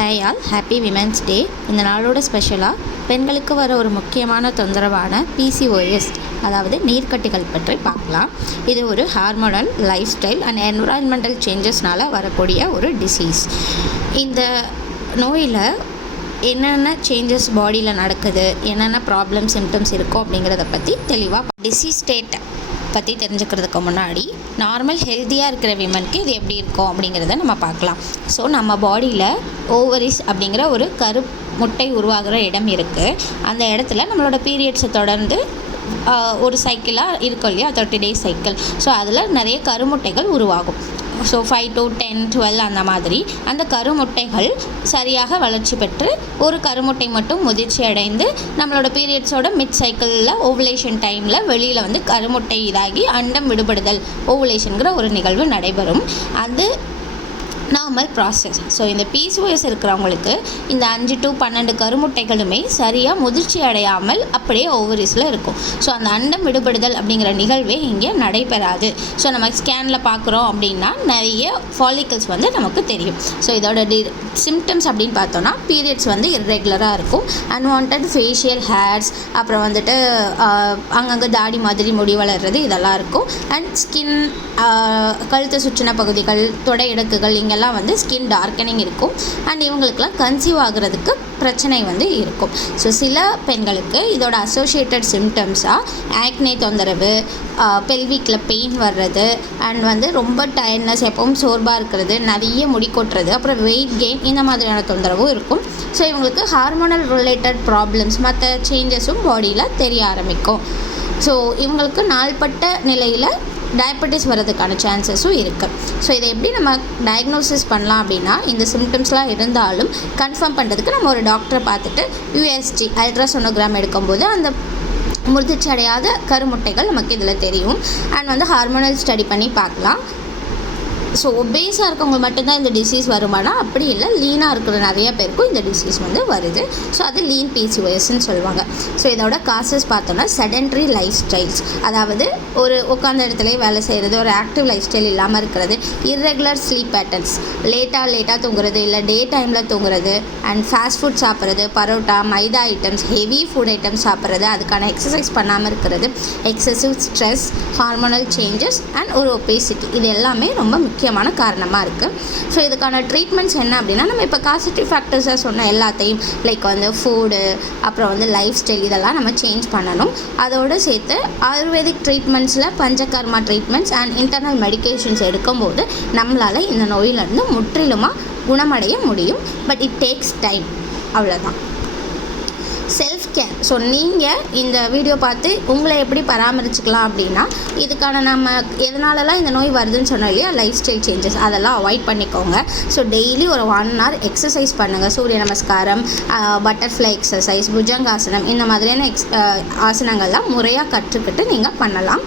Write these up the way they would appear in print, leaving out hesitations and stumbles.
Hey all, happy women's day. இந்த நாளோட ஸ்பெஷலாக பெண்களுக்கு வர ஒரு முக்கியமான தொந்தரவான பிசிஓஎஸ், அதாவது நீர்க்கட்டிகள் பற்றி பார்க்கலாம். இது ஒரு hormonal, lifestyle and environmental சேஞ்சஸ்னால் வரக்கூடிய ஒரு டிசீஸ். இந்த நோயில் என்னென்ன சேஞ்சஸ் பாடியில் நடக்குது, என்னென்ன ப்ராப்ளம் சிம்டம்ஸ் இருக்கும் அப்படிங்கிறத பற்றி தெளிவாக டிசீஸ் ஸ்டேட் பற்றி தெரிஞ்சுக்கிறதுக்கு முன்னாடி நார்மல் ஹெல்த்தியாக இருக்கிற விமனுக்கு இது எப்படி இருக்கும் அப்படிங்கிறத நம்ம பார்க்கலாம். ஸோ நம்ம பாடியில் ஓவரிஸ் அப்படிங்கிற ஒரு முட்டை உருவாகிற இடம் இருக்குது. அந்த இடத்துல நம்மளோட பீரியட்ஸை தொடர்ந்து ஒரு சைக்கிளாக இருக்கும் இல்லையா, 30 days சைக்கிள். ஸோ அதில் நிறைய கருமுட்டைகள் உருவாகும். ஸோ 5 to 10, 12 அந்த மாதிரி அந்த கருமுட்டைகள் சரியாக வளர்ச்சி பெற்று ஒரு கருமுட்டை மட்டும் முதிர்ச்சி அடைந்து நம்மளோட பீரியட்ஸோட மிட் சைக்கிளில் ஓவுலேஷன் டைமில் வெளியில் வந்து கருமுட்டை இதாகி அண்டம் விடுபடுதல், ஓவுலேஷனுங்கிற ஒரு நிகழ்வு நடைபெறும். அது நார்மல் ப்ராசஸ். ஸோ இந்த பிசிஓஎஸ் இருக்கிறவங்களுக்கு இந்த 5 to 12 கருமுட்டைகளுமே சரியாக முதிர்ச்சி அடையாமல் அப்படியே ஓவரிஸில் இருக்கும். ஸோ அந்த அண்டம் விடுபடுதல் அப்படிங்கிற நிகழ்வே இங்கே நடைபெறாது. ஸோ நம்ம ஸ்கேனில் பார்க்குறோம் அப்படின்னா நிறைய ஃபாலிக்கல்ஸ் வந்து நமக்கு தெரியும். ஸோ இதோட சிம்டம்ஸ் அப்படின்னு பார்த்தோன்னா பீரியட்ஸ் வந்து இர்ரெகுலராக இருக்கும், அன்வான்ட் ஃபேஷியல் ஹேர்ஸ், அப்புறம் வந்துட்டு அங்கங்கே தாடி மாதிரி முடி வளர்றது இதெல்லாம் இருக்கும். அண்ட் ஸ்கின், கழுத்தை சுற்றின பகுதிகள், தொடை இடுக்குகள் இங்கெல்லாம் வந்து ஸ்கின் டார்க்கனிங் இருக்கும். அண்ட் இவங்களுக்கெல்லாம் கன்சீவ் ஆகிறதுக்கு பிரச்சனை வந்து இருக்கும். ஸோ சில பெண்களுக்கு இதோட அசோசியேட்டட் சிம்டம்ஸாக ஆக்னே தொந்தரவு, பெல்விக்கில் பெயின் வர்றது, அண்ட் வந்து ரொம்ப டயர்ட்னஸ், எப்பவும் சோர்வாக இருக்கிறது, நிறைய முடி கொட்டுறது, அப்புறம் வெயிட் கெயின், இந்த மாதிரியான தொந்தரவும் இருக்கும். ஸோ இவங்களுக்கு ஹார்மோனல் ரிலேட்டட் ப்ராப்ளம்ஸ், மற்ற சேஞ்சஸும் பாடியில் தெரிய ஆரம்பிக்கும். ஸோ இவங்களுக்கு நாள்பட்ட நிலையில் டயபெட்டிஸ் வர்றதுக்கான சான்சஸும் இருக்குது. ஸோ இதை எப்படி நம்ம டயக்னோசிஸ் பண்ணலாம் அப்படின்னா, இந்த சிம்டம்ஸ்லாம் இருந்தாலும் கன்ஃபார்ம் பண்ணுறதுக்கு நம்ம ஒரு டாக்டரை பார்த்துட்டு USG அல்ட்ராசோனோகிராம் எடுக்கும்போது அந்த முதிர்ச்சி அடையாத கருமுட்டைகள் நமக்கு இதில் தெரியும். அண்ட் வந்து ஹார்மோனல் ஸ்டடி பண்ணி பார்க்கலாம். ஸோ ஒபேஸாக இருக்கவங்க மட்டும்தான் இந்த டிசீஸ் வருமானா அப்படி இல்லை, லீனாக இருக்கிற நிறைய பேருக்கும் இந்த டிசீஸ் வந்து வருது. ஸோ அது லீன் பிசிஓஎஸ்ன்னு சொல்லுவாங்க. ஸோ இதோட காசஸ் பார்த்தோன்னா செடென்ட்ரி லைஃப் ஸ்டைல்ஸ், அதாவது ஒரு உட்காந்த இடத்துல வேலை செய்கிறது, ஒரு ஆக்டிவ் லைஃப் ஸ்டைல் இல்லாமல் இருக்கிறது, இர்ரெகுலர் ஸ்லீப் பேட்டர்ன்ஸ், லேட்டாக தூங்குறது, இல்லை டே டைமில் தூங்குறது, அண்ட் ஃபாஸ்ட் ஃபுட் சாப்பிட்றது, பரோட்டா, மைதா ஐட்டம்ஸ், ஹெவி ஃபுட் ஐட்டம்ஸ் சாப்பிட்றது, அதுக்கான எக்ஸசைஸ் பண்ணாமல் இருக்கிறது, excessive stress, hormonal changes and ஒரு ஒபேசிட்டி, இது எல்லாமே ரொம்ப முக்கியமான காரணமாக இருக்குது. ஸோ இதுக்கான ட்ரீட்மெண்ட்ஸ் என்ன அப்படின்னா, நம்ம இப்போ காசிட்டிவ் ஃபேக்டர்ஸாக சொன்ன எல்லாத்தையும் லைக் வந்து ஃபுட்டு, அப்புறம் வந்து லைஃப் ஸ்டைல், இதெல்லாம் நம்ம சேஞ்ச் பண்ணணும். அதோடு சேர்த்து ஆயுர்வேதிக் ட்ரீட்மெண்ட்ஸில் panchakarma treatments and internal medications எடுக்கும்போது நம்மளால் இந்த நோயிலிருந்து முற்றிலுமாக குணமடைய முடியும். பட் இட் டேக்ஸ் டைம், அவ்வளோதான். Self care. ஸோ நீங்கள் இந்த வீடியோ பார்த்து உங்களை எப்படி பராமரிச்சுக்கலாம் அப்படின்னா, இதுக்கான நம்ம எதனாலலாம் இந்த நோய் வருதுன்னு சொன்னோம் இல்லையா, லைஃப் ஸ்டைல் சேஞ்சஸ், அதெல்லாம் அவாய்ட் பண்ணிக்கோங்க. ஸோ டெய்லி ஒரு 1 hour எக்ஸசைஸ் பண்ணுங்கள். சூரிய நமஸ்காரம், பட்டர்ஃப்ளை எக்ஸசைஸ், புஜங்காசனம், இந்த மாதிரியான ஆசனங்கள்லாம் முறையாக கற்றுக்கிட்டு நீங்கள் பண்ணலாம்.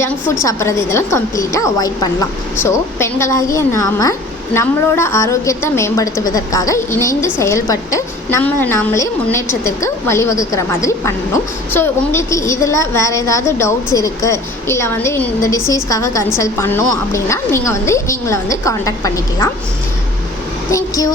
ஜங்க் ஃபுட் சாப்பிட்றது இதெல்லாம் கம்ப்ளீட்டாக அவாய்ட் பண்ணலாம். ஸோ பெண்களாகிய நம்மளோட ஆரோக்கியத்தை மேம்படுத்துவதற்காக இணைந்து செயல்பட்டு நாமளே முன்னேற்றத்திற்கு வழிவகுக்கிற மாதிரி பண்ணணும். ஸோ உங்களுக்கு இதில் வேறு ஏதாவது டவுட்ஸ் இருக்குது, இல்லை வந்து இந்த டிசீஸ்க்காக கன்சல்ட் பண்ணணும் அப்படின்னா நீங்கள் வந்து எங்களை வந்து காண்டாக்ட் பண்ணிக்கலாம். தேங்க்யூ.